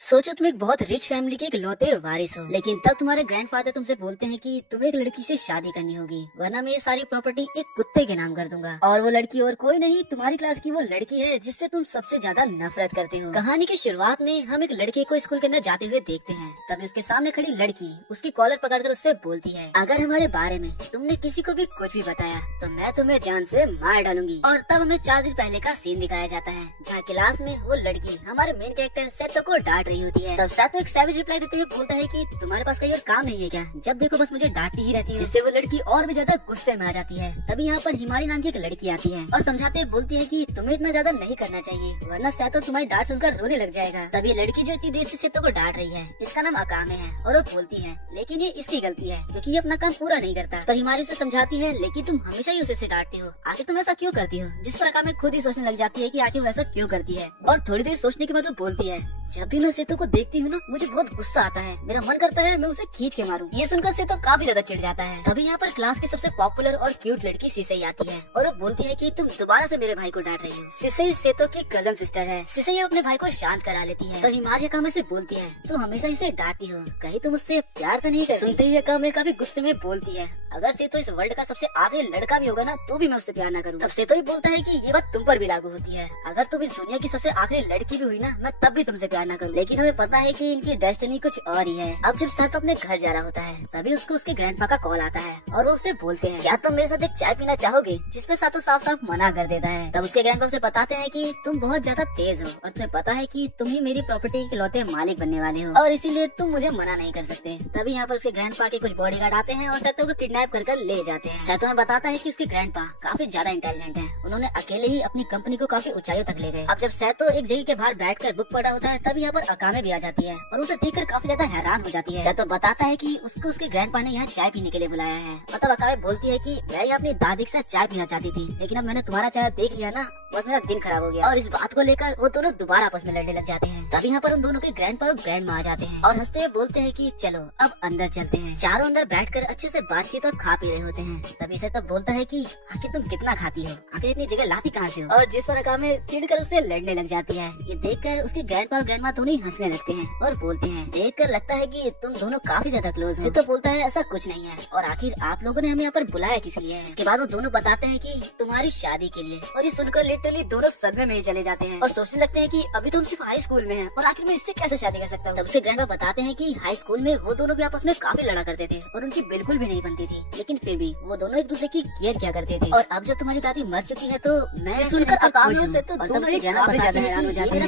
सोचो तुम एक बहुत रिच फैमिली के इकलौते वारिस हो, लेकिन तब तुम्हारे ग्रैंडफादर तुमसे बोलते हैं कि तुम्हें एक लड़की से शादी करनी होगी, वरना मैं ये सारी प्रॉपर्टी एक कुत्ते के नाम कर दूंगा। और वो लड़की और कोई नहीं, तुम्हारी क्लास की वो लड़की है जिससे तुम सबसे ज्यादा नफरत करते हो। कहानी की शुरुआत में हम एक लड़के को स्कूल के अंदर जाते हुए देखते हैं। तभी उसके सामने खड़ी लड़की उसकी कॉलर पकड़कर उससे बोलती है, अगर हमारे बारे में तुमने किसी को भी कुछ भी बताया तो मैं तुम्हें जान से मार डालूंगी। और तब हमें 4 दिन पहले का सीन दिखाया जाता है, जहाँ क्लास में वो लड़की हमारे मेन कैरेक्टर सेतो को डांट रही होती है। तब सेतो एक सैवेज रिप्लाई देते हुए बोलता है कि तुम्हारे पास कोई और काम नहीं है क्या, जब देखो बस मुझे डांटती ही रहती है। जिससे वो लड़की और भी ज्यादा गुस्से में आ जाती है। तभी यहाँ पर हिमारी नाम की एक लड़की आती है और समझाते हुए बोलती है कि तुम्हें इतना ज्यादा नहीं करना चाहिए, वरना सेतो तुम्हारी डांट सुनकर रोने लग जाएगा। तभी लड़की जो इतनी देर से सेतो को डांट रही है, इसका नाम अकामे है और वो बोलती है लेकिन ये इसकी गलती है क्योंकि ये अपना काम पूरा नहीं करता। पर हिमारी उसे समझाती है, लेकिन तुम हमेशा ही उसे डांटती हो, आखिर तुम ऐसा क्यों करती हो। जिस पर अकामे खुद ही सोचने लग जाती है कि आखिर वो ऐसा क्यों करती है। और थोड़ी देर सोचने के बाद वो बोलती है, जब भी मैं सेतो को देखती हूँ ना, मुझे बहुत गुस्सा आता है, मेरा मन करता है मैं उसे खींच के मारूं। ये सुनकर सेतो काफी ज्यादा चिढ़ जाता है। तभी यहाँ पर क्लास की सबसे पॉपुलर और क्यूट लड़की सिसेई आती है और वो बोलती है कि तुम दोबारा से मेरे भाई को डांट रही हो। सिसेई सेतो की कजन सिस्टर है। सिसेई अपने भाई को शांत करा लेती है। तभी हिमारी अकामे से बोलती है, तू हमेशा इसे डांटती हो, कहीं तुम उससे प्यार तो नहीं करती। सुनते ही अकामे काफी गुस्से में बोलती है, अगर सेतो इस वर्ल्ड का सबसे आखिरी लड़का भी होगा ना, तो भी मैं उससे प्यार न करूँ। तब सेतो ही बोलता है कि ये बात तुम पर भी लागू होती है, अगर तुम इस दुनिया की सबसे आखिरी लड़की भी हुई ना, मैं तब भी तुमसे प्यार न करूँ। लेकिन हमें पता है कि इनकी डेस्टिनी कुछ और ही है। अब जब सेतो अपने घर जा रहा होता है, तभी उसको उसके ग्रैंडपा का कॉल आता है और वो उससे बोलते हैं, क्या तुम मेरे साथ एक चाय पीना चाहोगे, जिसपे सेतो साफ साफ मना कर देता है। तब उसके ग्रैंडपा उसे बताते हैं कि तुम बहुत ज्यादा तेज हो और तुम्हें पता है कि तुम ही मेरी प्रॉपर्टी के इकलौते मालिक बनने वाले हो और इसीलिए तुम मुझे मना नहीं कर सकते। तभी यहाँ पर उसके ग्रैंडपा के कुछ बॉडीगार्ड आते हैं और सेतो को किडनैप कर ले जाते हैं। सेतो में बताता है कि उसके ग्रैंडपा काफी ज्यादा इंटेलिजेंट है, उन्होंने अकेले ही अपनी कंपनी को काफी ऊंचाइयों तक ले गए। अब जब सेतो एक जगह के बाहर बैठकर बुक पढ़ा होता है, तभी यहाँ पर अकामे भी आ जाती है और उसे देखकर काफी ज्यादा हैरान हो जाती है। सेतो बताता है कि उसको उसके ग्रैंडपा ने यहाँ चाय पीने के लिए बुलाया है। मतलब अकामे बोलती है कि मैं यहाँ अपनी दादी के साथ चाय पीना चाहती थी, लेकिन अब मैंने तुम्हारा चाय देख लिया ना, बस मेरा दिन खराब हो गया। और इस बात को लेकर वो दोनों दोबारा आपस में लड़ने लग जाते हैं। तभी यहाँ पर उन दोनों के ग्रैंडपा और ग्रैंडमा आ जाते हैं और हंसते हुए बोलते हैं कि चलो अब अंदर चलते हैं। चारों अंदर बैठकर अच्छे से बातचीत और खा पी रहे होते हैं। तभी से तब बोलता है कि आखिर तुम कितना खाती हो, आखिर इतनी जगह लाती कहाँ से हो। और जिस पर अकामे चिढ़कर उससे लड़ने लग जाती है। ये देखकर उसके ग्रैंडपा और ग्रैंडमा दोनों ही हंसने लगते हैं और बोलते हैं, देखकर लगता है कि तुम दोनों काफी ज्यादा क्लोज हो। तो बोलता है ऐसा कुछ नहीं है, और आखिर आप लोगों ने हमें यहाँ पर बुलाया किस लिए। इसके बाद वो दोनों बताते हैं कि तुम्हारी शादी के लिए। और ये सुनकर लिटरली दोनों सदमे में ही चले जाते हैं और सोचने लगते हैं कि अभी तो हम सिर्फ हाई स्कूल में हैं और आखिर मैं इससे कैसे शादी कर सकता हूँ। तब से ग्रैंडपा बताते हैं कि हाई स्कूल में वो दोनों भी आपस में काफी लड़ा करते थे और उनकी बिल्कुल भी नहीं बनती थी, लेकिन फिर भी वो दोनों एक दूसरे की केयर किया करते थे। और अब जब तुम्हारी दादी मर चुकी है तो मैं सुनकर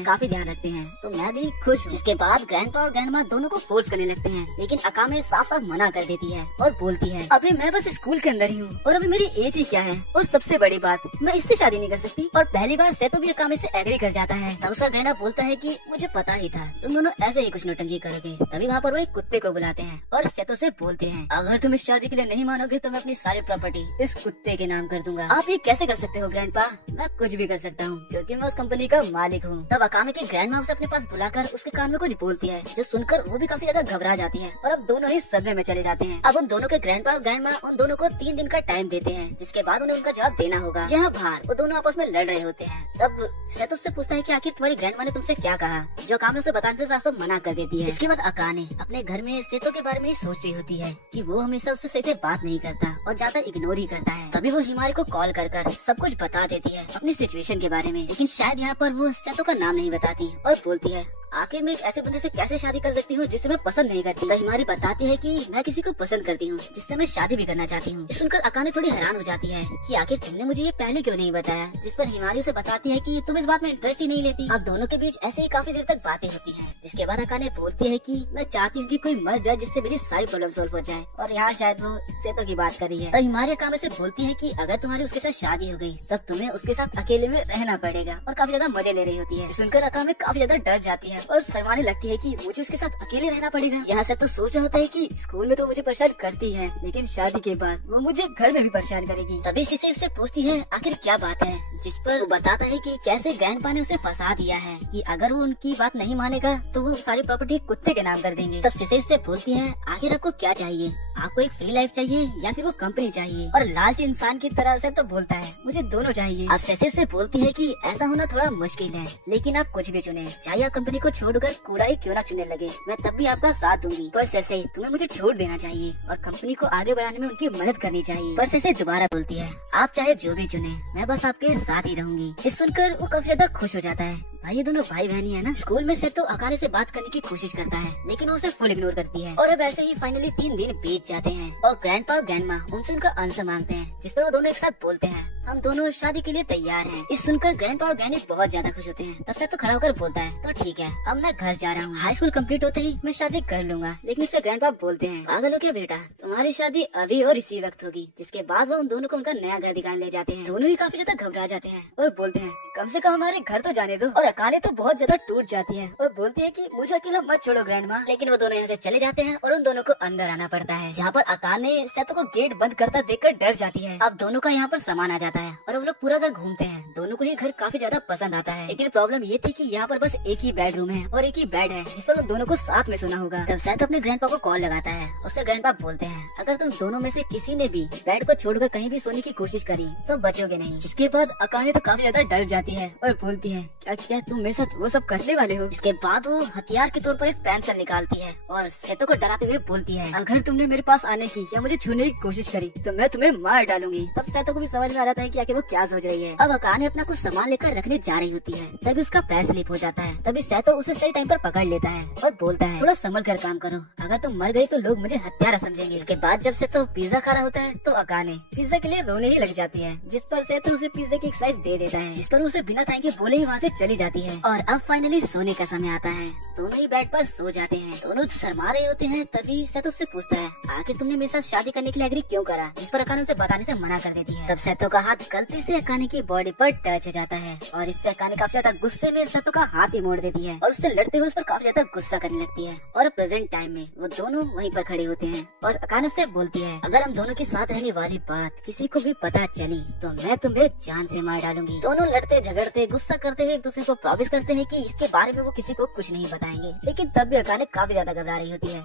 काफी ध्यान रखते हैं, तो मैं भी खुश हूँ। जिसके बाद ग्रैंडपा और ग्रैंडमा दोनों को फोर्स करने लगते हैं, लेकिन अकामे साफ साफ मना कर देती है और बोलती है, अभी मैं बस स्कूल के अंदर ही हूँ और अभी मेरी एज ही क्या है, और सबसे बड़ी बात मैं इससे शादी नहीं कर सकती। और पहली बार सेतो भी अकामे से एग्री कर जाता है। तब उसका ग्रैंडपा बोलता है कि मुझे पता ही था तुम दोनों ऐसे ही कुछ नौटंकी करोगे। तभी वहाँ पर वो एक कुत्ते को बुलाते हैं और सेतो से बोलते हैं, अगर तुम इस शादी के लिए नहीं मानोगे तो मैं अपनी सारी प्रॉपर्टी इस कुत्ते के नाम कर दूंगा। आप ये कैसे कर सकते हो ग्रैंडपा, मैं कुछ भी कर सकता हूँ क्योंकि मैं उस कंपनी का मालिक हूँ। तब अकामे की ग्रैंडमा उसे अपने पास बुलाकर उसके कान में कुछ बोलती है, जो सुनकर वो भी काफी ज्यादा घबरा जाती है और अब दोनों ही सदमे में चले जाते हैं। अब उन दोनों के ग्रैंडपा और ग्रैंडमा उन दोनों को 3 दिन का टाइम देते हैं, जिसके बाद उन्हें उनका जवाब देना होगा। जहाँ बाहर वो दोनों आपस में लड़ रहे होते हैं, तब सेतो उससे पूछता है कि आखिर तुम्हारी ग्रैंडमा ने तुमसे क्या कहा, जो अकामे उसे बताने से साफ साफ मना कर देती है। इसके बाद अकाने अपने घर में सेतो के बारे में सोच रही होती है कि वो हमेशा उससे सही से बात नहीं करता और ज्यादा इग्नोर ही करता है। तभी वो हिमारी को कॉल कर सब कुछ बता देती है अपनी सिचुएशन के बारे में, लेकिन शायद यहाँ पर वो सेतो का नाम नहीं बताती और बोलती है, आखिर मैं एक ऐसे बंदे से कैसे शादी कर सकती हूँ जिससे मैं पसंद नहीं करती। तो हिमारी बताती है कि मैं किसी को पसंद करती हूँ जिससे मैं शादी भी करना चाहती हूँ। सुनकर अकाने थोड़ी हैरान हो जाती है कि आखिर तुमने मुझे ये पहले क्यों नहीं बताया। जिस पर हिमारी उसे बताती है कि तुम इस बात में इंटरेस्ट ही नहीं लेती। अब दोनों के बीच ऐसे ही काफी देर तक बातें होती है, जिसके बाद अकाने बोलती है कि मैं चाहती हूँ कि कोई मर जाए जिससे मेरी सारी प्रॉब्लम सोल्व हो जाए। और यहाँ शायद वो सेतो की बात कर रही है। तो हिमारी अकाने से बोलती है कि अगर तुम्हारी उसके साथ शादी हो गई तब तुम्हें उसके साथ अकेले में रहना पड़ेगा, और काफी ज्यादा मजे ले रही होती है। सुनकर अकाने काफी ज्यादा डर जाती है और शर्माने लगती है कि मुझे उसके साथ अकेले रहना पड़ेगा। यहाँ से तो सोचा होता है कि स्कूल में तो मुझे परेशान करती है, लेकिन शादी के बाद वो मुझे घर में भी परेशान करेगी। तभी सिसे उससे पूछती है आखिर क्या बात है, जिस पर वो बताता है कि कैसे ग्रैंडपा ने उसे फंसा दिया है कि अगर वो उनकी बात नहीं मानेगा तो वो सारी प्रॉपर्टी कुत्ते के नाम कर देंगे। तब सिसे उससे बोलती है आखिर आपको क्या चाहिए, आपको एक फ्री लाइफ चाहिए या फिर वो कंपनी चाहिए? और लालच इंसान की तरह से तो बोलता है मुझे दोनों चाहिए। अब सेसिर से बोलती है कि ऐसा होना थोड़ा मुश्किल है, लेकिन आप कुछ भी चुने, चाहे आप कंपनी को छोड़कर कूड़ा ही क्यों ना चुनने लगे, मैं तब भी आपका साथ दूंगी। पर सेसे तुम्हें मुझे छोड़ देना चाहिए और कंपनी को आगे बढ़ाने में उनकी मदद करनी चाहिए। पर सेसे दोबारा बोलती है आप चाहे जो भी चुने, मैं बस आपके साथ ही रहूंगी। इस सुनकर वो काफी ज्यादा खुश हो जाता है। भाई ये दोनों भाई बहन ही है ना। स्कूल में सेतो अकाने से बात करने की कोशिश करता है, लेकिन वो उसे फुल इग्नोर करती है। और अब ऐसे ही फाइनली 3 दिन बीत जाते हैं और ग्रैंडपा और ग्रैंडमा उनसे उनका आंसर मांगते हैं, जिस पर वो दोनों एक साथ बोलते हैं हम दोनों शादी के लिए तैयार हैं। इस सुनकर ग्रैंडपा और ग्रैंडी बहुत ज्यादा खुश होते हैं। तब सेतो खड़ा होकर बोलता है तो ठीक है, अब मैं घर जा रहा हूँ, हाई स्कूल कंप्लीट होते ही मैं शादी कर लूंगा। लेकिन इससे ग्रैंडपा बोलते हैं पागल हो क्या बेटा, तुम्हारी शादी अभी और इसी वक्त होगी। जिसके बाद वो उन दोनों को उनका नया घर दिखाने ले जाते हैं। दोनों ही काफी ज्यादा घबरा जाते हैं और बोलते हैं कम से कम हमारे घर तो जाने दो। और अकाने तो बहुत ज्यादा टूट जाती है और बोलती है कि मुझे अकेला मत छोड़ो ग्रैंडमा। लेकिन वो दोनों यहाँ से चले जाते हैं और उन दोनों को अंदर आना पड़ता है, जहाँ पर अकाने सेतो को गेट बंद करता देखकर डर जाती है। अब दोनों का यहाँ पर सामान आ जाता है और वो लोग पूरा घर घूमते हैं। दोनों को ये घर काफी ज्यादा पसंद आता है, लेकिन प्रॉब्लम ये थी कि यहाँ पर बस एक ही बेडरूम है और एक ही बेड है जिस पर उन दोनों को साथ में सोना होगा। तब सेतो अपने ग्रैंडपा को कॉल लगाता है, उससे ग्रैंडपा बोलते हैं अगर तुम दोनों में से किसी ने भी बेड को छोड़कर कहीं भी सोने की कोशिश करी तो बचोगे नहीं। जिसके बाद अकाने तो काफी ज्यादा डर जाती है और बोलती है क्या तुम मेरे साथ वो सब करने वाले हो। इसके बाद वो हथियार के तौर पर एक पेंसिल निकालती है और सेतो को डराते हुए बोलती है अगर तुमने मेरे पास आने की या मुझे छूने की कोशिश करी तो मैं तुम्हें मार डालूंगी। तब सेतो को भी समझ में आ जाता है कि आखिर वो क्या सोच रही है। अब अकाने अपना कुछ सामान लेकर रखने जा रही होती है, तभी उसका पैर स्लिप हो जाता है। तभी सेतो उसे सही टाइम पर पकड़ लेता है और बोलता है थोड़ा संभल कर काम करो, अगर तुम मर गई तो लोग मुझे हत्यारा समझेंगे। इसके बाद जब सेतो पिज्जा खा रहा होता है तो अकाने पिज्जा के लिए रोने ही लग जाती है, जिस पर सेतो उसे पिज्जा की एक स्लाइस दे देता है, जिस पर उसे बिना थैंक यू बोले ही वहाँ से चली जाती है। और अब फाइनली सोने का समय आता है। दोनों ही बेड पर सो जाते हैं। दोनों शर्मा रहे होते हैं। तभी सेतो उससे पूछता है आखिर तुमने मेरे साथ शादी करने के लिए एग्री क्यों करा, जिस पर अकाने उसे बताने से मना कर देती है। तब सेतो का हाथ गलती से अकाने की बॉडी पर टच हो जाता है और इससे अकाने काफी ज्यादा गुस्से में सेतो का हाथ ही मोड़ देती है और उससे लड़ते हुए उस पर काफी ज्यादा गुस्सा करने लगती है। और प्रेजेंट टाइम में वो दोनों वहीं पर खड़े होते हैं और अकाने उससे बोलती है अगर हम दोनों के साथ रहने वाली बात किसी को भी पता चली तो मैं तुम्हें जान से मार डालूंगी। दोनों लड़ते झगड़ते गुस्सा करते हुए एक दूसरे को प्रॉमिस करते हैं कि इसके बारे में वो किसी को कुछ नहीं बताएंगे। लेकिन तब भी अकाने काफी ज्यादा घबरा रही होती है।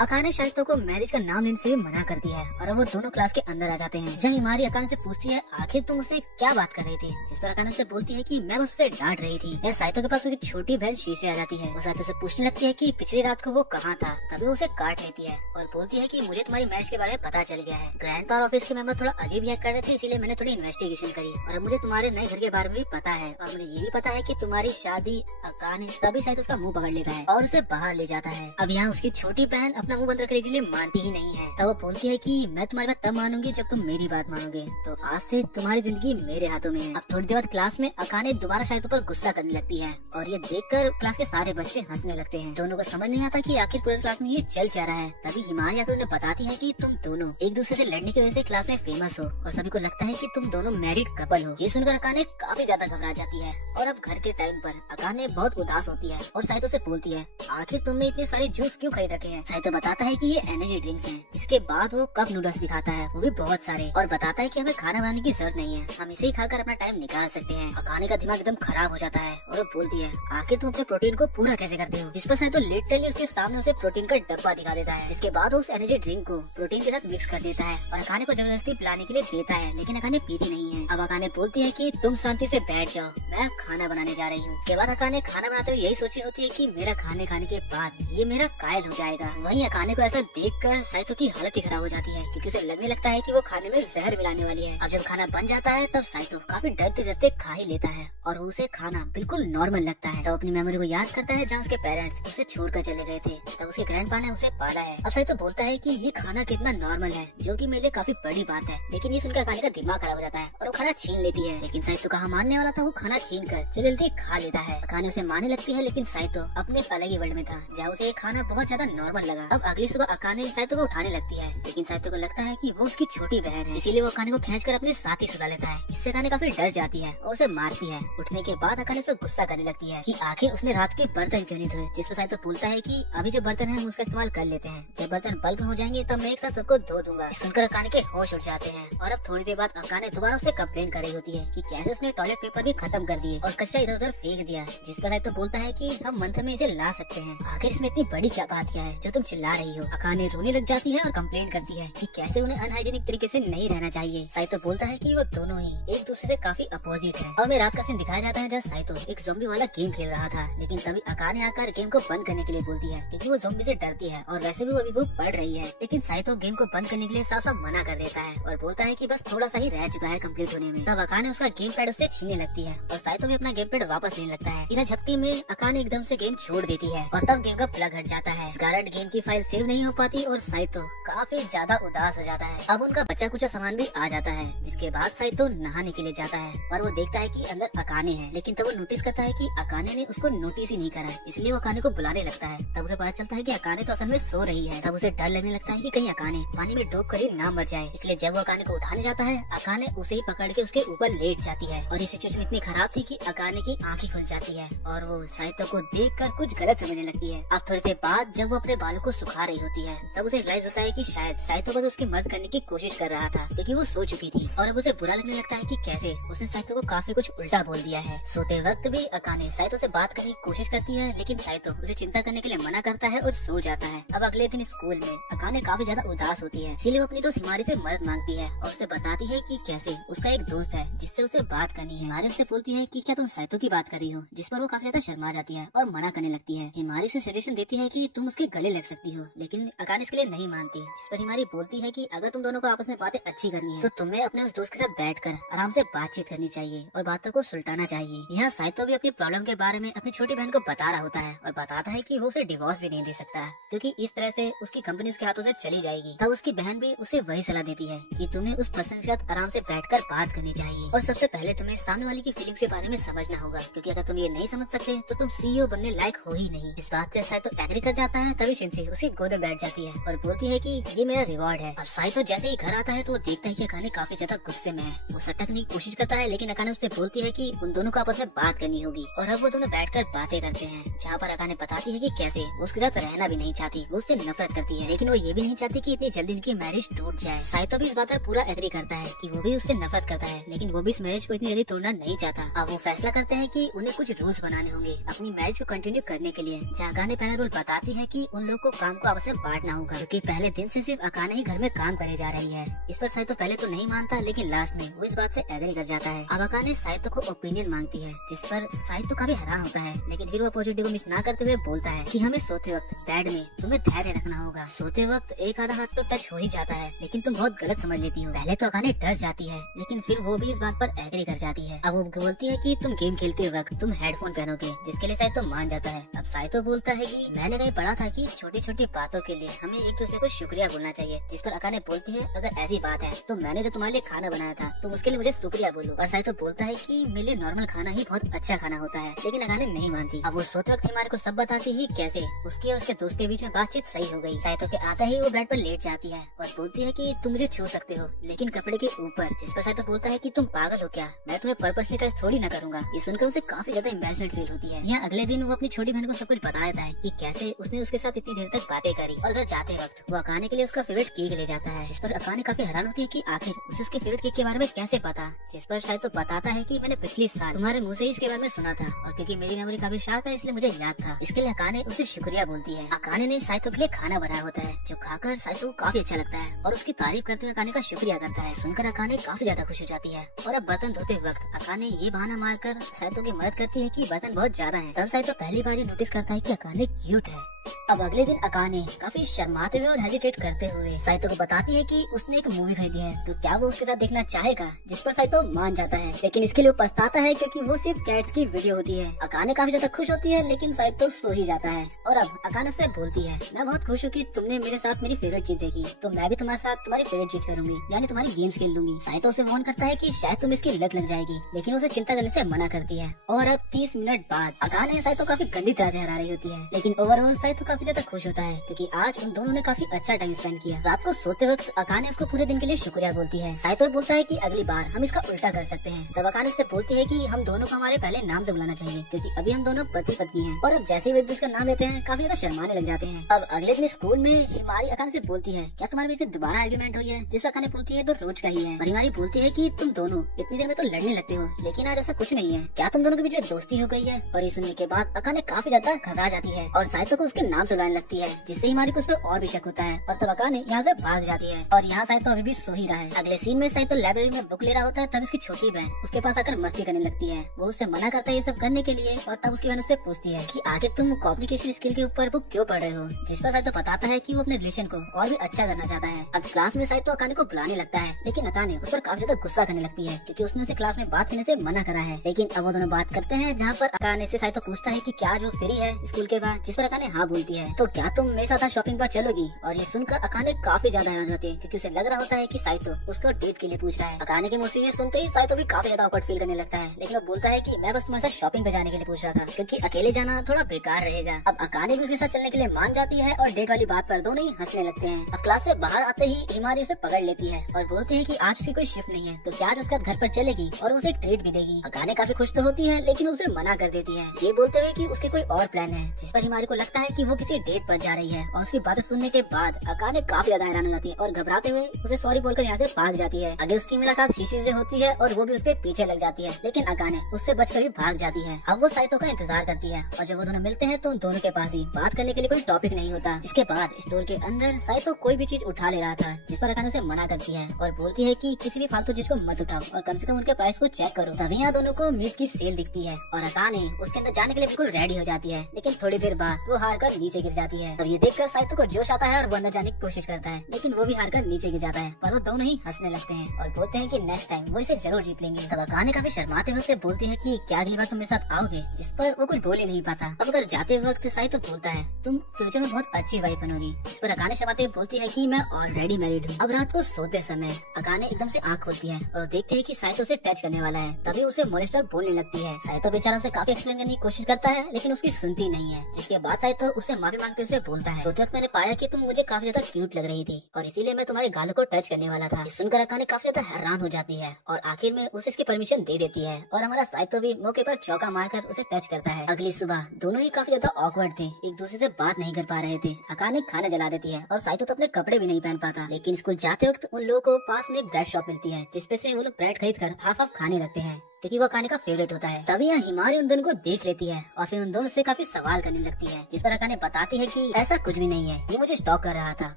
अकाने शाइतो को मैरिज का नाम लेने से मना करती है और वो दोनों क्लास के अंदर आ जाते हैं, जहाँ हिमारी अकाने से पूछती है आखिर तुम उसे क्या बात कर रही थी, जिस पर अकाने से बोलती है कि मैं बस उसे डांट रही थी। यह साइतो के पास एक छोटी बहन शीशे आ जाती है। वो साइतो से पूछने लगती है कि पिछली रात को वो कहाँ था। तभी वो उसे काट लेती है और बोलती है कि मुझे तुम्हारी मैरिज के बारे में पता चल गया है। ग्रैंडपा ऑफिस के मेंबर थोड़ा अजीब रिएक्ट कर रहे थे, इसीलिए मैंने थोड़ी इन्वेस्टिगेशन करी और अब मुझे तुम्हारे नए घर के बारे में भी पता है और मुझे ये भी पता है कि तुम्हारी शादी अकाने। तभी साइतो उसका मुंह पकड़ लेता है और उसे बाहर ले जाता है। अब यहाँ उसकी छोटी बहन अपना मुंह बंद रखने के लिए मानती ही नहीं है। तब वो बोलती है कि मैं तुम्हारी बात तब मानूंगी जब तुम मेरी बात मानोगे, तो आज से तुम्हारी जिंदगी मेरे हाथों में है। अब थोड़ी देर बाद क्लास में अकाने दोबारा शाइतो पर गुस्सा करने लगती है और ये देखकर क्लास के सारे बच्चे हंसने लगते हैं। दोनों को समझ नहीं आता कि आखिर पूरे क्लास में ये चल क्या रहा है। तभी हिमारी आकर उन्हें बताती है कि तुम दोनों एक दूसरे से लड़ने की वजह से क्लास में फेमस हो और सभी को लगता है कि तुम दोनों मैरिड कपल हो। ये सुनकर अकाने काफी ज्यादा घबरा जाती है और अब घर के टाइम पर अकाने बहुत उदास होती है और साइतो से बोलती है आखिर तुमने इतने सारे जूस क्यों खरीद रखे हैं। साइतो बताता है कि ये एनर्जी ड्रिंक्स हैं। जिसके बाद वो कप नूडल्स दिखाता है, वो भी बहुत सारे, और बताता है कि हमें खाना बनाने की जरूरत नहीं है, हम इसे ही खाकर अपना टाइम निकाल सकते हैं। अकाने का दिमाग एकदम खराब हो जाता है और वो बोलती है आखिर तुम अपने प्रोटीन को पूरा कैसे करते हो। जिस पर साइतो लिटरली उसके सामने उसे प्रोटीन का डब्बा दिखा देता है। जिसके बाद उस एनर्जी ड्रिंक को प्रोटीन के साथ मिक्स कर देता है और अकाने को जबरदस्ती पिलाने के लिए देता है, लेकिन अकाने पीती नहीं है। अब अकाने बोलती है कि तुम शांति से बैठ जाओ, मैं खाना बनाने जा रही हूँ। उसके बाद अकाने खाना बनाते हुए यही सोची होती है कि मेरा खाने के बाद ये मेरा कायल हो जाएगा। वहीं अकाने को ऐसा देखकर साइतो की हालत ही खराब हो जाती है क्योंकि उसे लगने लगता है कि वो खाने में जहर मिलाने वाली है। अब जब खाना बन जाता है तब साइतो काफी डरते डरते खा ही लेता है और उसे खाना बिल्कुल नॉर्मल लगता है। तो अपनी मेमोरी को याद करता है जहाँ उसके पेरेंट्स उसे छोड़कर चले गए थे, तब उसके ग्रैंडपा ने उसे पाला है। अब साइतो बोलता है कि ये खाना कितना नॉर्मल है, जो कि मेरे लिए काफी बड़ी बात है। लेकिन ये सुनकर अकाने का दिमाग खराब हो जाता है और वो खाना छीन लेती है। लेकिन साइतो कहाँ मानने वाला था, वो खाना छीन कर जल्दी खा लेता है। अकाने उसे मारने लगती है, लेकिन साइतो अपने अलग ही वर्ल्ड में था जहाँ उसे खाना बहुत ज्यादा नॉर्मल लगा। अब अगली सुबह अकाने साइतो को उठाने लगती है, लेकिन साइतो को लगता है कि वो उसकी छोटी बहन है, इसीलिए वो अकाने को खींचकर अपने साथ ही सुला लेता है। इससे अकाने काफी डर जाती है और उसे मारती है। उठने के बाद अकाने उस पर गुस्सा करने लगती है कि आखिर उसने रात के बर्तन क्यों नहीं धोए। जिस पर साइतो बोलता है कि अभी जो बर्तन है हम उसका इस्तेमाल कर लेते हैं, जब बर्तन बल्क हो जाएंगे तब मैं एक साथ सबको धो दूंगा। सुनकर अकाने के होश उड़ जाते हैं और अब थोड़ी देर बाद अकाने दोबारा उसे कंप्लेन कर रही होती है कि कैसे उसने टॉयलेट पेपर भी खत्म कर दिए और कचरा इधर उधर फेंक दिया। जिस पर साइतो बोलता है कि हम मंथ में इसे ला सकते हैं, आखिर इसमें इतनी बड़ी क्या बात क्या है जो तुम चिल्ला चिल्ला रही हो। अकाने रोने लग जाती है और कंप्लेन करती है कि कैसे उन्हें अनहाइजीनिक तरीके से नहीं रहना चाहिए। साइतो बोलता है कि वो दोनों ही एक दूसरे से काफी अपोजिट है। और में रात का सीन दिखाया जाता है जहाँ साइतो एक ज़ॉम्बी वाला गेम खेल रहा था, लेकिन तभी अकाने आकर गेम को बंद करने के लिए बोलती है क्योंकि वो ज़ॉम्बी से डरती है और वैसे भी वो अभी वो पढ़ रही है। लेकिन साइतो गेम को बंद करने के लिए साफ साफ मना कर देता है और बोलता है कि बस थोड़ा सा ही रह चुका है कंप्लीट होने में। तब अकाने उसका गेम पैड उससे छीनने लगती है और साइतो भी अपना गेम पैड वापस लेने लगता है। इधर झपकी में अकाने एकदम से गेम छोड़ देती है और तब गेम का प्लग हट जाता है। इस कारण गेम की फाइल सेव नहीं हो पाती और साइतो काफी ज्यादा उदास हो जाता है। अब उनका बचा कुचा सामान भी आ जाता है, जिसके बाद साइतो नहाने के लिए जाता है और वो देखता है कि अंदर अकाने है। लेकिन तब वो नोटिस करता है कि अकाने ने उसको नोटिस ही नहीं करा, इसलिए वो अकाने को बुलाने लगता है। तब उसे पता चलता है कि अकाने तो असल में सो रही है। तब उसे डर लगने लगता है कि कहीं अकाने पानी में डूब कर ही ना मर जाए, इसलिए जब वो अकाने को उठाने जाता है अकाने उसे ही पकड़ के उसके ऊपर लेट जाती है। और ये सिचुएशन इतनी खराब थी कि अकाने की आंखें खुल जाती है और वो साइतो को देखकर कुछ गलत समझने लगती है। अब थोड़ी देर बाद जब वो अपने बालों को सुखा रही होती है तब उसे रियलाइज होता है कि शायद साइतो बस उसकी मदद करने की कोशिश कर रहा था क्योंकि वो सो चुकी थी। और अब उसे बुरा लगने लगता है कि कैसे उसने साइतो को काफी कुछ उल्टा बोल दिया है। सोते वक्त भी अकाने साइतो से बात करने की कोशिश करती है, लेकिन साइतो उसे चिंता करने के लिए मना करता है और सो जाता है। अब अगले दिन स्कूल में अकाने काफी ज्यादा उदास होती है, इसीलिए वो अपनी दोस्त हिमारी से मदद मांगती है और उसे बताती है कि कैसे उसका एक दोस्त है जिससे उसे बात करनी है। हिमारी उससे बोलती है कि क्या तुम साइतो की बात कर रही हो, जिस पर वो काफी ज्यादा शर्मा जाती है और मना करने लगती है। हिमारी उसे सजेशन देती है कि तुम उसके गले लग सकती हो, लेकिन अकाने इसके लिए नहीं मानती, जिस पर हिमारी बोलती है कि अगर तुम दोनों को आपस में बातें अच्छी करनी है तो तुम्हें अपने उस दोस्त के साथ बैठकर आराम से बातचीत करनी चाहिए और बातों को सुलटाना चाहिए। यहाँ साइतो भी अपनी प्रॉब्लम के बारे में अपनी छोटी बहन को बता रहा होता है और बताता है कि वो उसे डिवोर्स भी नहीं दे सकता है क्योंकि इस तरह से उसकी कंपनी उसके हाथों से चली जाएगी। तब उसकी बहन भी उसे वही सलाह देती है कि तुम्हें उस पर्सन के साथ आराम से बैठकर बात करनी चाहिए और सबसे पहले तुम्हें सामने वाले की फीलिंग्स के बारे में समझना होगा, क्योंकि अगर तुम ये नहीं समझ सकते तो तुम सीईओ बनने लायक हो ही नहीं। इस बात से साइतो एग्री कर जाता है। तभी शिन्सी उसकी गोद में बैठ जाती है और बोलती है कि ये मेरा रिवॉर्ड है। और साइतो जैसे ही घर आता है तो वो देखता है कि अकाने काफी ज्यादा गुस्से में है। वो सटकने की कोशिश करता है, लेकिन अकाने उससे बोलती है कि उन दोनों को आपस में बात करनी होगी। और अब वो दोनों बैठकर बातें करते हैं, जहाँ पर अकाने बताती है कि कैसे वो उसके साथ रहना भी नहीं चाहती, वो उससे नफरत करती है, लेकिन वो ये भी नहीं चाहती कि इतनी जल्दी उनकी मैरिज टूट जाए। साइतो भी इस बात पर पूरा एग्री करता है कि वो भी उससे नफरत करता है, लेकिन वो भी इस मैरिज को इतनी जल्दी तोड़ना नहीं चाहता। अब वो फैसला करते हैं कि उन्हें कुछ रूल्स बनाने होंगे अपनी मैरिज को कंटिन्यू करने के लिए। जहाँ अकाने पहला रूल बताती है कि उन लोगों को काम को आपस में बांटना होगा, क्योंकि पहले दिन से सिर्फ अकाने ही घर में काम करे जा रही है। इस पर साइतो पहले तो नहीं मानता, लेकिन लास्ट में वो इस बात से एग्री कर जाता है। अब अकाने साइतो को ओपिनियन मांगती है, जिस पर साइतो काफी हैरान होता है, लेकिन फिर वो अपॉर्चुनिटी को मिस ना करते हुए बोलता है कि हमें सोते वक्त बेड में तुम्हें धैर्य रखना होगा। सोते वक्त एक आधा हाथ तो टच हो ही जाता है, लेकिन तुम बहुत गलत समझ लेती हो। पहले तो अकाने डर जाती है, लेकिन फिर वो भी इस बात पर एग्री कर जाती है। अब वो बोलती है कि तुम गेम खेलते वक्त तुम हेडफोन पहनोगे, जिसके लिए साइतो मान जाता है। अब साइतो बोलता है कि मैंने कहीं पढ़ा था कि छोटी छोटी बातों के लिए हमें एक दूसरे को शुक्रिया बोलना चाहिए, जिस पर अकाने बोलती है अगर ऐसी बात है तो मैंने जो तुम्हारे लिए खाना बनाया था तुम उसके लिए मुझे शुक्रिया बोलो। और साइतो बोलता है कि मेरे लिए नॉर्मल खाना ही बहुत अच्छा खाना होता है, लेकिन अकाने नहीं मानती। अब वो सोते वक्त हिमारी को सब बताती ही कैसे उसके और उसके दोस्त के बीच में बातचीत सही हो गई। साइतो के आता ही वो बेड पर लेट जाती है और बोलती है कि तुम मुझे छू सकते हो, लेकिन कपड़े के ऊपर, जिस पर साइतो बोलता है कि तुम पागल हो क्या, मैं तुम्हें पर्पसली टच थोड़ी ना करूंगा। ये सुनकर उसे काफी ज्यादा एम्बैरेसमेंट फील होती है। यहाँ अगले दिन वो अपनी छोटी बहन को सब कुछ बता देता है कि कैसे उसने उसके साथ इतनी देर तक बातें करी। और घर जाते वक्त वो अकाने के लिए उसका फेवरेट केक ले जाता है, जिस पर अकाने काफी हैरान होती है कि आखिर उसे उसके फेवरेट केक के बारे में कैसे पता। जिस पर शायद तो बताता है कि मैंने पिछले साल तुम्हारे मुंह से ही इसके बारे में सुना था, और क्योंकि मेरी मेमोरी काफी शार्प है इसलिए मुझे याद था। इसके लिए अकाने उसे शुक्रिया बोलती है। अकाने ने साइतो के लिए खाना बनाया होता है, जो खाकर साइतो को काफी अच्छा लगता है और उसकी तारीफ करते हुए अकाने का शुक्रिया करता है। सुनकर अकाने काफी ज्यादा खुश हो जाती है। और अब बर्तन धोते वक्त अकाने ये बहाना मारकर साइतो की मदद करती है कि बर्तन बहुत ज्यादा है। तब साइतो पहली बार नोटिस करता है कि अकाने क्यूट है। अब अगले दिन अकाने काफी शर्माते हुए और हेजिटेट करते हुए साइतो को बताती है कि उसने एक मूवी खरीदी है, तो क्या वो उसके साथ देखना चाहेगा, जिस पर साइतो मान जाता है, लेकिन इसके लिए वो पछताता है क्योंकि वो सिर्फ कैट्स की वीडियो होती है। अकाने काफी ज्यादा खुश होती है, लेकिन साइतो सो ही जाता है। और अब अकाने उससे बोलती है, मैं बहुत खुश हूँ कि तुमने मेरे साथ मेरी फेवरेट चीज देखी, तो मैं भी तुम्हारे साथ तुम्हारी फेवरेट चीज करूंगी, यानी तुम्हारी गेम्स खेल लूंगी। साइतो उसे वार्न करता है कि शायद तुम इसकी लत लग जाएगी, लेकिन उसे चिंता करने से मना करती है। और अब 30 मिनट बाद अकाने साइतो काफी गंदी तरह से हरा रही होती है, लेकिन ओवरऑल साइतो काफी ज्यादा खुश होता है क्योंकि आज उन दोनों ने काफी अच्छा टाइम स्पेंड किया। रात को सोते वक्त अकाने उसको पूरे दिन के लिए शुक्रिया बोलती है। साइतो बोलता है कि अगली बार हम इसका उल्टा कर सकते हैं। तब अकाने उससे बोलती है कि हम दोनों को हमारे पहले नाम से बुलाना चाहिए, क्योंकि अभी हम दोनों पति पत्नी हैं। और अब जैसे ही वे उसका नाम लेते हैं काफी ज्यादा शर्माने लग जाते हैं। अब अगले दिन स्कूल में हिमारी अकाने से बोलती है, क्या तुम्हारे बीच में दोबारा आर्ग्यूमेंट हुई है, जिस पर अकाने बोलती है तो रोज का ही है। हिमारी बोलती है कि तुम दोनों इतनी देर में तो लड़ने लगते हो, लेकिन आज ऐसा कुछ नहीं है, क्या तुम दोनों के बीच में दोस्ती हो गई है। और ये सुनने के बाद अकाने काफी ज्यादा घबरा जाती है और साइतो को उसके उसके नाम से बुलाने लगती है, जिससे हिमारी को उस पर और भी शक होता है और तब अकाने यहाँ से भाग जाती है। और यहाँ साइतो अभी भी सो ही रहा है। अगले सीन में साइतो लाइब्रेरी में बुक ले रहा होता है, तब उसकी छोटी बहन उसके पास आकर मस्ती करने लगती है। वो उससे मना करता है ये सब करने के लिए, और तब उसकी बहन उससे पूछती है कि आखिर तुम कम्युनिकेशन स्किल के ऊपर बुक क्यों पढ़ रहे हो, जिस पर साइतो बताता है कि वो अपने रिलेशन को और भी अच्छा करना चाहता है। अब क्लास में साइतो अकाने को बुलाने लगता है, लेकिन अकाने उस पर काफी ज्यादा गुस्सा करने लगती है क्योंकि उसने उसे क्लास में बात करने से मना करा है। लेकिन अब वो दोनों बात करते हैं, जहाँ पर अकाने से साइतो पूछता है कि क्या जो फ्री है स्कूल के बाद, जिस पर अकाने हाँ बोलती है। तो क्या तुम मेरे साथ शॉपिंग पर चलोगी? और ये सुनकर अकाने काफी ज्यादा हैरान होती है क्योंकि उसे लग रहा होता है कि साइतो उसको डेट के लिए पूछ रहा है। अकाने के मुंह से ये सुनते ही साइतो भी काफी ज्यादा ऑकवर्ड फील करने लगता है, लेकिन वो बोलता है कि मैं बस तुम्हारे साथ शॉपिंग पे जाने के लिए पूछ रहा था क्योंकि अकेले जाना थोड़ा बेकार रहेगा। अब अकाने भी उसके साथ चलने के लिए मान जाती है और डेट वाली बात पर दोनों ही हंसने लगते हैं। अब क्लास से बाहर आते ही हिमारी उसे पकड़ लेती है और बोलती है कि आज उसकी कोई शिफ्ट नहीं है, तो क्या आज उसका घर पर चलेगी और उसे एक ट्रीट भी देगी। अकाने काफी खुश तो होती है, लेकिन उसे मना कर देती है, ये बोलते हुए कि उसके कोई और प्लान है, जिस पर हिमारी को लगता है कि वो किसी डेट पर जा रही है। और उसकी बातें सुनने के बाद अकाने काफी ज्यादा हैरान हो जाती है और घबराते हुए उसे सॉरी बोलकर यहाँ से भाग जाती है। आगे उसकी मुलाकात शीशी से होती है और वो भी उसके पीछे लग जाती है, लेकिन अकाने उससे बचकर भी भाग जाती है। अब वो साइतो का इंतजार करती है और जब वो दोनों मिलते हैं तो उन दोनों के पास ही बात करने के लिए कोई टॉपिक नहीं होता। इसके बाद स्टोर के अंदर साइतो कोई भी चीज उठा ले रहा था, जिस पर अकाने उसे मना करती है और बोलती है कि किसी भी फालतू चीज को मत उठाओ और कम से कम उनके प्राइस को चेक करो। तभी यहाँ दोनों को मीट की सेल दिखती है और अकाने उसके अंदर जाने के लिए बिल्कुल रेडी हो जाती है, लेकिन थोड़ी देर बाद वो हार कर नीचे गिर जाती है। और ये देखकर साइतो को जोश आता है और वो अंदर जाने की कोशिश करता है, लेकिन वो भी हार कर नीचे गिर जाता है। पर वो दोनों ही हंसने लगते हैं और बोलते हैं कि नेक्स्ट टाइम वो इसे जरूर जीत लेंगे। तब अकाने काफी शर्माते हुए उससे बोलती है कि क्या अगली बार तुम मेरे साथ आओगे? इस पर वो कुछ बोल ही नहीं पाता। अब अगर जाते वक्त साइतो बोलता है तुम फ्यूचर में बहुत अच्छी वाइफ बनोगी, इस पर अकाने शर्माते हुए बोलती है कि मैं ऑलरेडी मैरिड हूँ। अब रात को सोते समय अकाने एकदम से आँख खोलती है और देखते है कि साइतो उसे टच करने वाला है। तभी उसे मोलेस्टर बोलने लगती है। साइतो बेचारा उसे काफी एक्सप्लेन करने की कोशिश करता है, लेकिन उसकी सुनती नहीं है। जिसके बाद साइतो उससे माफी मांगते उसे बोलता है, सोते वक्त मैंने पाया कि तुम मुझे काफी ज्यादा क्यूट लग रही थी और इसीलिए मैं तुम्हारे गालों को टच करने वाला था। सुनकर अकाने काफी ज्यादा हैरान हो जाती है और आखिर में उसे इसकी परमिशन दे देती है और हमारा साइतो भी मौके पर चौका मारकर उसे टच करता है। अगली सुबह दोनों ही काफी ज्यादा ऑकवर्ड थे, एक दूसरे से बात नहीं कर पा रहे थे। अकाने खाना जला देती है और साइतो तो अपने कपड़े भी नहीं पहन पाता, लेकिन स्कूल जाते वक्त उन लोगों को पास में एक ब्रेड शॉप मिलती है, जिसपे से वो लोग ब्रेड खरीद कर हाफ हाफ खाने लगते हैं क्योंकि वो अकाने का फेवरेट होता है। तभी यहाँ हिमारी उन दोनों को देख लेती है और फिर उन दोनों से काफी सवाल करने लगती है, जिस पर अकाने बताती है कि ऐसा कुछ भी नहीं है, ये मुझे स्टॉक कर रहा था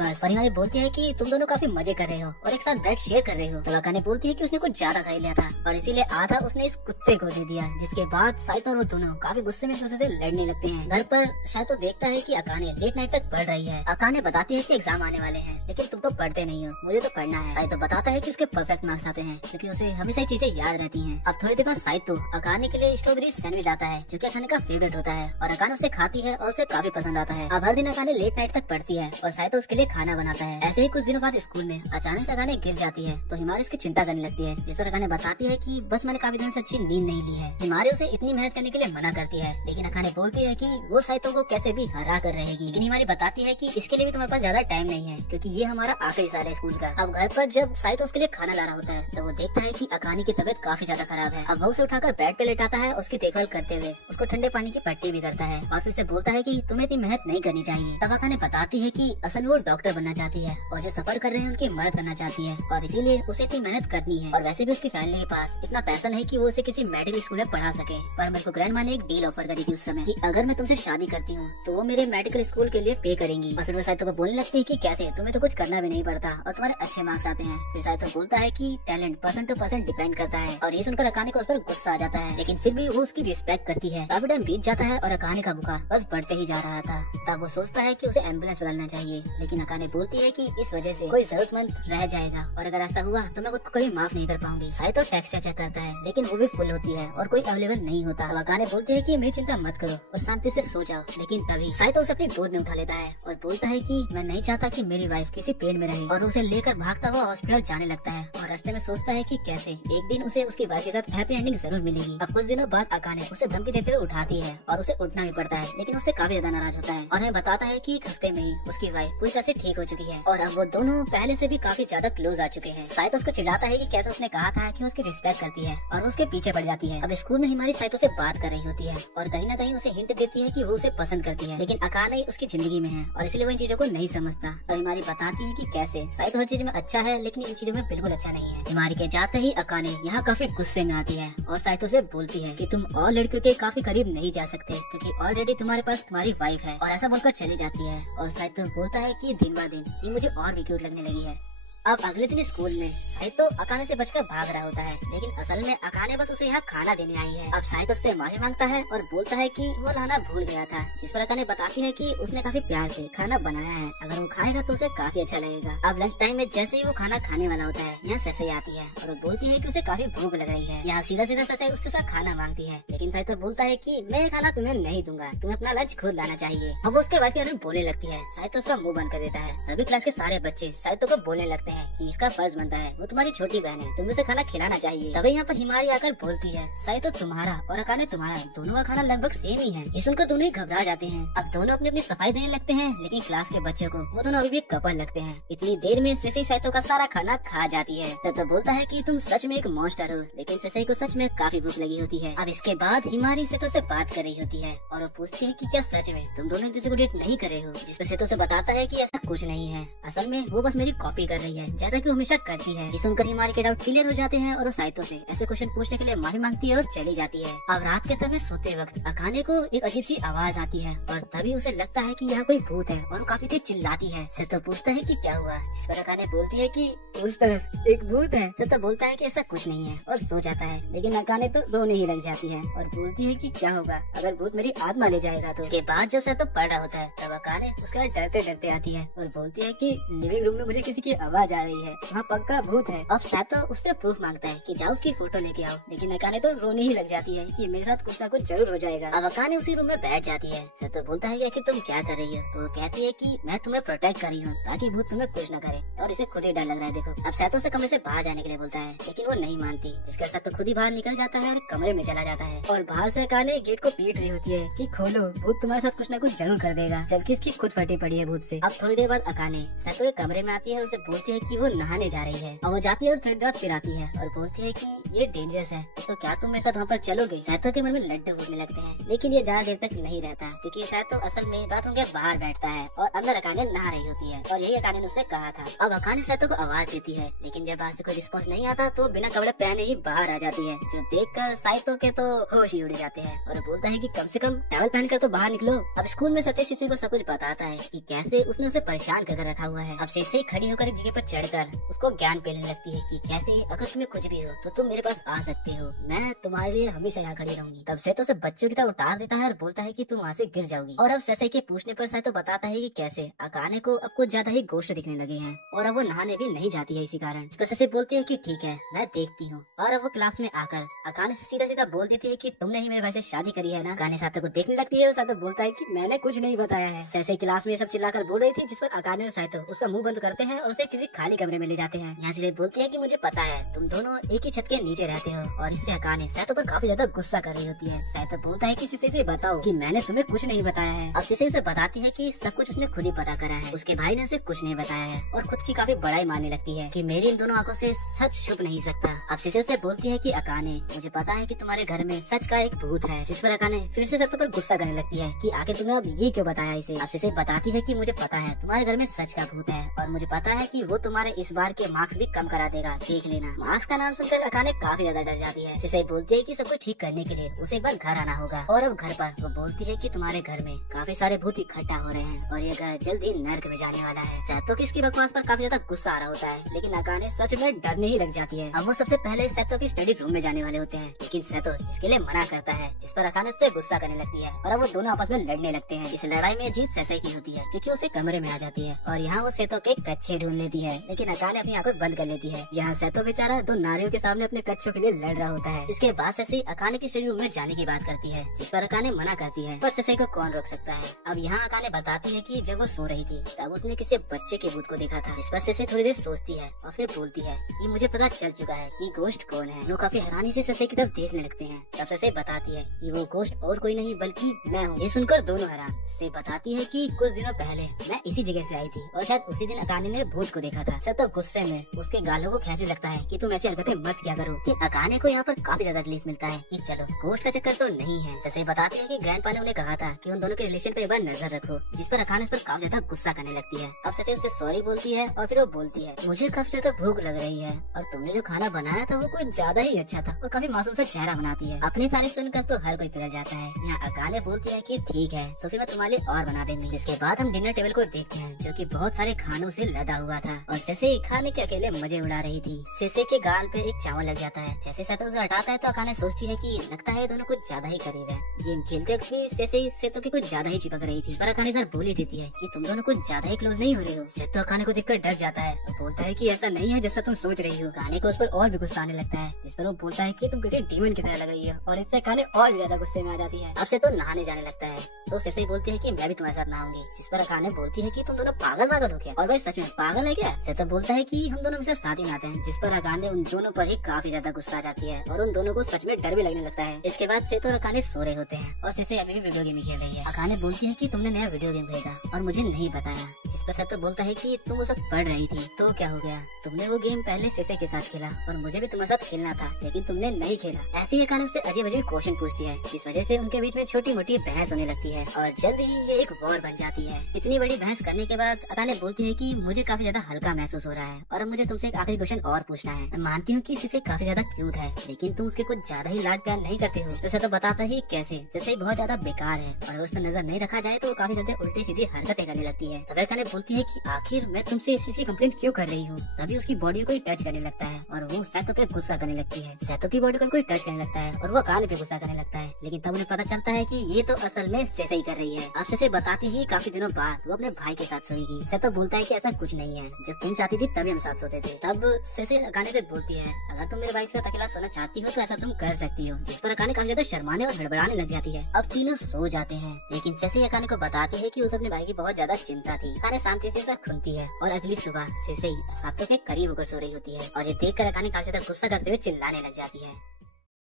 बस। और हिमारी बोलती है कि तुम दोनों काफी मजे कर रहे हो और एक साथ ब्रेड शेयर कर रहे हो। तो अकाने बोलती है कि उसने कुछ ज्यादा खा लिया था और इसीलिए आधा उसने इस कुत्ते को दे दिया। जिसके बाद साइतो और वो दोनों काफी गुस्से में एक दूसरे से लड़ने लगते हैं। घर पर साइतो देखता है कि अकाने लेट नाइट तक पढ़ रही है। अकाने बताती है कि एग्जाम आने वाले हैं, लेकिन तुम तो पढ़ते नहीं हो, मुझे तो पढ़ना है। साइतो बताता है कि उसके परफेक्ट मार्क्स आते हैं क्योंकि उसे हमेशा चीजें याद रहती हैं। अब थोड़ी देर बाद साइतो अकाने के लिए स्ट्रॉबेरी सैंडविच आता है, जो कि अकाने का फेवरेट होता है और अकाने उसे खाती है और उसे काफी पसंद आता है। अब हर दिन अकाने लेट नाइट तक पढ़ती है और साइतो उसके लिए खाना बनाता है। ऐसे ही कुछ दिनों बाद स्कूल में अचानक से अकाने गिर जाती है, तो हिमारी उसकी चिंता करने लगती है, जिस पर अकाने बताती है कि बस मैंने काफी दिन से अच्छी नींद नहीं ली है। हिमारी उसे इतनी मेहनत करने के लिए मना करती है, लेकिन अकाने बोलती है कि वो साइतो को कैसे भी हरा कर रहेगी। लेकिन हिमारी बताती है कि इसके लिए भी तुम्हारे पास ज्यादा टाइम नहीं है क्योंकि ये हमारा आखिरी साल है स्कूल का। अब घर पर जब साइतो उसके लिए खाना ला रहा होता है, तो वो देखता है कि अकाने की तबीयत काफी ज्यादा खराब है। अब वो उसे उठाकर बेड पे लेटाता है, उसकी देखभाल करते हुए उसको ठंडे पानी की पट्टी भी करता है और फिर उसे बोलता है कि तुम्हें इतनी मेहनत नहीं करनी चाहिए। तब अकाने बताती है कि असल में वो डॉक्टर बनना चाहती है और जो सफर कर रहे हैं उनकी मदद करना चाहती है और इसीलिए उसे इतनी मेहनत करनी है। और वैसे भी उसकी फैमिली के पास इतना पैसा नहीं कि वो उसे किसी मेडिकल स्कूल में पढ़ा सके। पर मेरे को ग्रैंड माँ ने एक डील ऑफर करी थी उस समय कि अगर मैं तुमसे शादी करती हूँ तो वो मेरे मेडिकल स्कूल के लिए पे करेंगी। और फिर वो साइतो को बोलने लगती है कि कैसे, तुम्हें तो कुछ करना भी नहीं पड़ता और तुम्हारे अच्छे मार्क्स आते हैं। फिर साइतो बोलता है कि talent person to person depend करता है और ये सुनकर अकाने को उस पर गुस्सा आ जाता है, लेकिन फिर भी वो उसकी रिस्पेक्ट करती है। काफी टाइम बीत जाता है और अकाने का बुखार बस बढ़ते ही जा रहा था। तब वो सोचता है कि उसे एम्बुलेंस बुलाना चाहिए, लेकिन अकाने बोलती है कि इस वजह से कोई जरूरतमंद रह जाएगा और अगर ऐसा हुआ तो मैं खुद को कभी माफ नहीं कर पाऊंगी। साइतो टैक्सी चेक करता है, लेकिन वो भी फुल होती है और कोई अवेलेबल नहीं होता। तो अकाने बोलती है कि मेरी चिंता मत करो और शांति से सो जाओ। लेकिन तभी साइतो उसे अपनी गोद में उठा लेता है और बोलता है कि मैं नहीं चाहता कि मेरी वाइफ किसी पेड़ में रहे और उसे लेकर भागता हुआ हॉस्पिटल जाने लगता है और रास्ते में सोचता है कि कैसे एक दिन उसे उसकी वाइफ के साथ हैप्पी एंडिंग जरूर मिलेगी। अब कुछ दिनों बाद अकाने उसे धमकी देते हुए उठाती है और उसे उठना भी पड़ता है, लेकिन उससे काफी ज्यादा नाराज होता है और हमें बताता है कि एक हफ्ते में ही उसकी वाइफ पूरी तरह से ठीक हो चुकी है और अब वो दोनों पहले से भी काफी ज्यादा क्लोज आ चुके हैं। साइतो उसको चिढ़ाता है कि कैसे उसने कहा था कि उसकी रिस्पेक्ट करती है और उसके पीछे पड़ जाती है। अब स्कूल में हिमारी साइतो से बात कर रही होती है और कहीं न कहीं उसे हिंट देती है कि वो उसे पसंद करती है, लेकिन अकाने उसकी जिंदगी में है और इसलिए वो इन चीजों को नहीं समझता। तो हिमारी बताती है कि कैसे साइतो हर चीज में अच्छा है, लेकिन इन चीजों में बिल्कुल अच्छा नहीं है। हिमारी के जाते ही अकाने यहाँ काफी गुस्से में आ आती है और साइतो से बोलती है कि तुम और लड़कियों के काफी करीब नहीं जा सकते क्योंकि ऑलरेडी तुम्हारे पास तुम्हारी वाइफ है, और ऐसा बोलकर चली जाती है। और साइतो बोलता है कि दिन ब दिन ये मुझे और भी क्यूट लगने लगी है। अब अगले दिन स्कूल में साइतो अकाने से बचकर भाग रहा होता है, लेकिन असल में अकाने बस उसे यहाँ खाना देने आई है। अब साइतो उससे माफी मांगता है और बोलता है कि वो लाना भूल गया था, जिस पर अकाने बताती है कि उसने काफी प्यार से खाना बनाया है, अगर वो खाएगा तो उसे काफी अच्छा लगेगा। अब लंच टाइम में जैसे ही वो खाना खाने वाला होता है, यहाँ ससे आती है और वो बोलती है कि उसे काफी भूख लग रही है। यहाँ सीधा सीधा ससे उससे खाना मांगती है, लेकिन साइतो बोलता है कि मैं खाना तुम्हें नहीं दूंगा, तुम्हें अपना लंच खुद लाना चाहिए। अब वो उसके वाइफ के बारे में बोलने लगती है, साइतो उसका मुंह बंद कर देता है। तभी क्लास के सारे बच्चे साइतो को बोलने लगते हैं कि इसका फर्ज बनता है, वो तुम्हारी छोटी बहन है, तुम्हें उसे खाना खिलाना चाहिए। तभी यहाँ पर हिमारी आकर बोलती है, साइतो तुम्हारा और अकाने तुम्हारा दोनों का खाना लगभग सेम ही है। ये सुनकर दोनों ही घबरा जाते हैं। अब दोनों अपनी अपनी सफाई देने लगते हैं, लेकिन क्लास के बच्चों को वो दोनों अभी भी कपल लगते हैं। इतनी देर में सेसे साइतो का सारा खाना खा जाती है। तो बोलता है कि तुम सच में एक मॉन्स्टर हो, लेकिन सेसे को सच में काफी भूख लगी होती है। अब इसके बाद हिमारी सेतो से बात कर रही होती है और वो पूछती है कि क्या सच में तुम दोनों एक दूसरे को डेट नहीं कर रहे हो, जिसपे सेतो से बताता है कि ऐसा कुछ नहीं है, असल में वो बस मेरी कॉपी कर रही है, जैसा कि वो हमेशा करती है। सुनकर हिमारी के डाउट क्लियर हो जाते हैं और वो साइतो से ऐसे क्वेश्चन पूछने के लिए माफी मांगती है और चली जाती है। अब रात के समय सोते वक्त अकाने को एक अजीब सी आवाज आती है और तभी उसे लगता है कि यहाँ कोई भूत है और वो काफी तेज चिल्लाती है। सेतो पूछता है कि क्या हुआ, इस पर अकाने बोलती है कि उस तरफ एक भूत है। सेतो बोलता है कि ऐसा कुछ नहीं है और सो जाता है, लेकिन अकाने तो रोने ही लग जाती है और बोलती है कि क्या होगा अगर भूत मेरी आत्मा ले जाएगा तो। इसके बाद जब सेतो पढ़ रहा होता है तब अकाने उसका डरते डरते आती है और बोलती है कि लिविंग रूम में मुझे किसी की आवाज आ रही है, वहाँ पक्का भूत है। अब साइतो उससे प्रूफ मांगता है कि जाओ उसकी फोटो लेके आओ, लेकिन अकाने तो रोने ही लग जाती है कि मेरे साथ कुछ ना कुछ जरूर हो जाएगा। अब अकाने उसी रूम में बैठ जाती है। साइतो बोलता है कि आखिर तुम क्या कर रही हो, तो वो कहती है कि मैं तुम्हें प्रोटेक्ट कर रही हूँ ताकि भूत तुम्हें कुछ न करे, और इसे खुद ही डर लग रहा है। देखो अब साइतो से कमरे से बाहर जाने के लिए बोलता है, लेकिन वो नहीं मानती, जिसके साथ तो खुद ही बाहर निकल जाता है और कमरे में चला जाता है। और बाहर से अकाने गेट को पीट रही होती है कि खोलो, भूत तुम्हारे साथ कुछ न कुछ जरूर कर देगा, जबकि इसकी खुद फटी पड़ी है भूत से। अब थोड़ी देर बाद अकाने साइतो के कमरे में आती है और उसे बोलती है कि वो नहाने जा रही है, और वो जाती है और थोड़ी देर फिर आती है और बोलती है कि ये डेंजरस है, तो क्या तुम मेरे साथ वहाँ पर चलोगे। साइतो के मन में लड्डू उड़ने लगते हैं, लेकिन ये ज्यादा देर तक नहीं रहता क्योंकि साइतो असल में बाथरूम के बाहर बैठता है और अंदर अकाने नहा रही होती है, और यही अकाने ने उससे कहा था। अब अकाने साइतो को आवाज देती है, लेकिन जब बाहर से कोई रिस्पॉन्स नहीं आता तो बिना कपड़े पहने ही बाहर आ जाती है, जो देखकर साइतो के तो होश ही उड़ जाते हैं और बोलता है कि कम से कम टॉवल पहनकर तो बाहर निकलो। अब स्कूल में सतीश शिशु को सब कुछ बताता है कि कैसे उसने उसे परेशान कर रखा हुआ है। अब शिशु खड़ी होकर एक जगह पर चढ़कर उसको ज्ञान पेलने लगती है कि कैसे अगर तुम्हें कुछ भी हो तो तुम मेरे पास आ सकते हो, मैं तुम्हारे लिए हमेशा यहाँ खड़ी रहूंगी। तब सेतो से बच्चों की तरह उतार देता है और बोलता है कि तुम वहाँ से गिर जाओगी। और अब सेसे के पूछने पर साइतो बताता है कि कैसे अकाने को अब कुछ ज्यादा ही गोश्त दिखने लगे हैं और अब वो नहाने भी नहीं जाती है इसी कारण। इस पर सेसे बोलती है कि ठीक है मैं देखती हूँ, और अब वो क्लास में आकर अकाने से सीधा सीधा बोल देती है कि तुमने ही मेरे भाई से शादी करी है ना। अकाने साइतो को देखने लगती है और साइतो बोलता है कि मैंने कुछ नहीं बताया है। सेसे क्लास में ये सब चिल्लाकर बोल रही थी, जिस पर अकाने और साइतो उसका मुंह बंद करते हैं और उसे किसी खाली कमरे में ले जाते हैं। यहाँ से बोलती है कि मुझे पता है तुम दोनों एक ही छत के नीचे रहते हो, और इससे अकाने साइतो पर काफी ज्यादा गुस्सा कर रही होती है। साइतो बोलता है कि शिशु से बताओ कि मैंने तुम्हें कुछ नहीं बताया है। अब शिशु उसे बताती है कि सब कुछ उसने खुद ही पता करा है, उसके भाई ने उसे कुछ नहीं बताया है, और खुद की काफी बड़ाई मानने लगती है कि मेरी इन दोनों आंखों से सच छुप नहीं सकता। अब शिशु से बोलती है कि अकाने मुझे पता है कि तुम्हारे घर में सच का एक भूत है, जिस पर अकाने फिर से साइतो पर गुस्सा करने लगती है कि आखिर तुमने अब ये क्यों बताया इसे। अब शिशु बताती है कि मुझे पता है तुम्हारे घर में सच का भूत है, और मुझे पता है कि वो तुम्हारे इस बार के मार्क्स भी कम करा देगा, देख लेना। मार्क्स का नाम सुनकर अकाने काफी ज्यादा डर जाती है। शिशु बोलती है कि सब कुछ ठीक करने के लिए उसे एक बार घर आना होगा, और अब घर पर वो बोलती है कि तुम्हारे घर में काफी सारे भूत इकट्ठा हो रहे हैं और ये घर जल्द ही नर्क में जाने वाला है। साइतो की इसकी बकवास पर काफी ज्यादा गुस्सा आ रहा होता है, लेकिन अकाने सच में डरने ही लग जाती है। अब वो सबसे पहले साइतो की स्टडी रूम में जाने वाले होते हैं, लेकिन साइतो इसके लिए मना करता है, जिस पर अकाने उससे गुस्सा करने लगती है और अब वो दोनों आपस में लड़ने लगते हैं। इस लड़ाई में जीत सेसे की होती है क्योंकि उसे कमरे में आ जाती है, और यहाँ वो साइतो के कच्चे ढूंढ लेती है, लेकिन अकाने अपनी आंखें बंद कर लेती है। यहाँ साइतो बेचारा दो नारियों के सामने अपने कच्चों के लिए लड़ रहा होता है। इसके बाद सेसे अकाने की स्टडी रूम में जाने की बात करती है, जिस पर अकाने मना करती है, पर सेसे को कौन रोक सकता है। अब यहाँ अकाने बताती है कि जब वो सो रही थी तब उसने किसी बच्चे के भूत को देखा था, जिस पर सेसे थोड़ी देर सोचती है और फिर बोलती है कि मुझे पता चल चुका है कि गोश्त कौन है। लोग काफी हैरानी से सेसे की तरफ देखने लगते हैं। तब सेसे बताती है कि वो गोश्त और कोई नहीं बल्कि मैं हूँ। ये सुनकर दोनों हैरान। सेसे बताती है कि कुछ दिनों पहले मैं इसी जगह से आई थी और शायद उसी दिन अकाने ने भूत को देखा उठा था। सेतो गुस्से में उसके गालों को खींचने लगता है कि तुम ऐसी हरकतें मत क्या करो। कि अकाने को यहाँ पर काफी ज्यादा रिलीफ मिलता है कि चलो गोश्त का चक्कर तो नहीं है। जैसे बताते हैं कि ग्रैंडपा ने उन्हें कहा था कि उन दोनों के रिलेशन पे एक बार नजर रखो, जिस पर अकाने उस पर काफी ज्यादा गुस्सा करने लगती है। अब सेसे उसे सॉरी बोलती है और फिर वो बोलती है मुझे काफी ज्यादा भूख लग रही है और तुमने जो खाना बनाया था वो कुछ ज्यादा ही अच्छा था। और काफी मासूम सा चेहरा बनाती है। अपनी तारीफ सुनकर तो हर कोई पिघल जाता है। यहाँ अकाने बोलती है कि ठीक है तो फिर मैं तुम्हारे लिए और बना देंगी। जिसके बाद हम डिनर टेबल को देखते हैं जो कि बहुत सारे खानों से लदा हुआ था और सेसे खाने के अकेले मजे उड़ा रही थी। सेसे के गाल पे एक चावल लग जाता है। जैसे सेतो उसे हटाता है तो अकाने सोचती है कि लगता है दोनों कुछ ज्यादा ही करीब है। गेम खेलते वक्त भी सेसे सेतो की कुछ ज्यादा ही चिपक रही थी। पर अकाने सर बोली देती है कि तुम दोनों कुछ ज्यादा ही क्लोज नहीं हो रहे हो। सेतो अकाने को देखकर डर जाता है और बोलता है कि ऐसा नहीं है जैसा तुम सोच रही हो। अकाने को उस पर और भी गुस्सा आने लगता है, जिस पर वो बोलता है कि तुम किसी डीमन की तरह लग रही हो और इससे अकाने और भी ज्यादा गुस्से में आ जाती है। अब से तो नहाने जाने लगता है तो सेसे बोलती है कि मैं भी तुम्हारे साथ नहाऊंगी। जिस पर अकाने बोलती है कि तुम दोनों पागल हो क्या। और भाई सच में पागल है क्या। सेतो बोलता है कि हम दोनों हमेशा साथ ही नहाते हैं। जिस पर अकाने उन दोनों पर ही काफी ज्यादा गुस्सा आ जाती है और उन दोनों को सच में डर भी लगने लगता है। इसके बाद सेतो और अकाने सो रहे होते हैं और सेसे अभी भी वीडियो गेम खेल रही है। अकाने बोलती है कि तुमने नया वीडियो गेम भेजा और मुझे नहीं बताया। जिस पर सेतो बोलता है कि तुम उस वक्त पढ़ रही थी तो क्या हो गया, तुमने वो गेम पहले सेसे के साथ खेला और मुझे भी तुम्हारे साथ खेलना था लेकिन तुमने नहीं खेला। ऐसे ही अकाने से अजीब अजीब क्वेश्चन पूछती है जिस वजह से उनके बीच में छोटी मोटी बहस होने लगती है और जल्द ही ये एक वॉर बन जाती है। इतनी बड़ी बहस करने के बाद अकाने बोलती है कि मुझे काफी ज्यादा हल्का महसूस हो रहा है और अब मुझे तुमसे एक आखिरी क्वेश्चन और पूछना है। मैं मानती हूँ कि सेसे काफी ज्यादा क्यूट है लेकिन तुम उसके कुछ ज्यादा ही लाड प्यार नहीं करते हो। उसमें से तो बताता ही कैसे जैसे बहुत ज्यादा बेकार है और उस पर नजर नहीं रखा जाए तो काफी ज्यादा उल्टी सीधी हरकतें करने लगती है। तब अकाने बोलती है कि आखिर मैं तुमसे इस चीज की कंप्लेंट क्यों कर रही हूँ। तभी उसकी बॉडी को टच करने लगता है और वो सेतो पे गुस्सा करने लगती है। सेतो की बॉडी को कोई टच करने लगता है और वो अकाने पे गुस्सा करने लगता है। लेकिन तब उन्हें पता चलता है कि ये तो असल में सेसे ही कर रही है। अब सेसे बताती ही काफी दिनों बाद वो अपने भाई के साथ सोएगी। सेतो बोलता है कि ऐसा कुछ नहीं है, जब तुम चाहती थी तभी हम साथ सोते थे। तब सेसे अकाने से बोलती है अगर तुम मेरे भाई के साथ अकेला सोना चाहती हो तो ऐसा तुम कर सकती हो। जिस पर अकाने काफी ज्यादा शर्माने और हड़बड़ाने लग जाती है। अब तीनों सो जाते हैं लेकिन सेसे अकाने को बताती है कि उसे अपने भाई की बहुत ज्यादा चिंता थी। अकाने शांति से खुनती है और अगली सुबह सेसे सातों के करीब होकर सो रही होती है और ये देखकर अकाने काफी ज्यादा गुस्सा करते हुए चिल्लाने लग जाती है।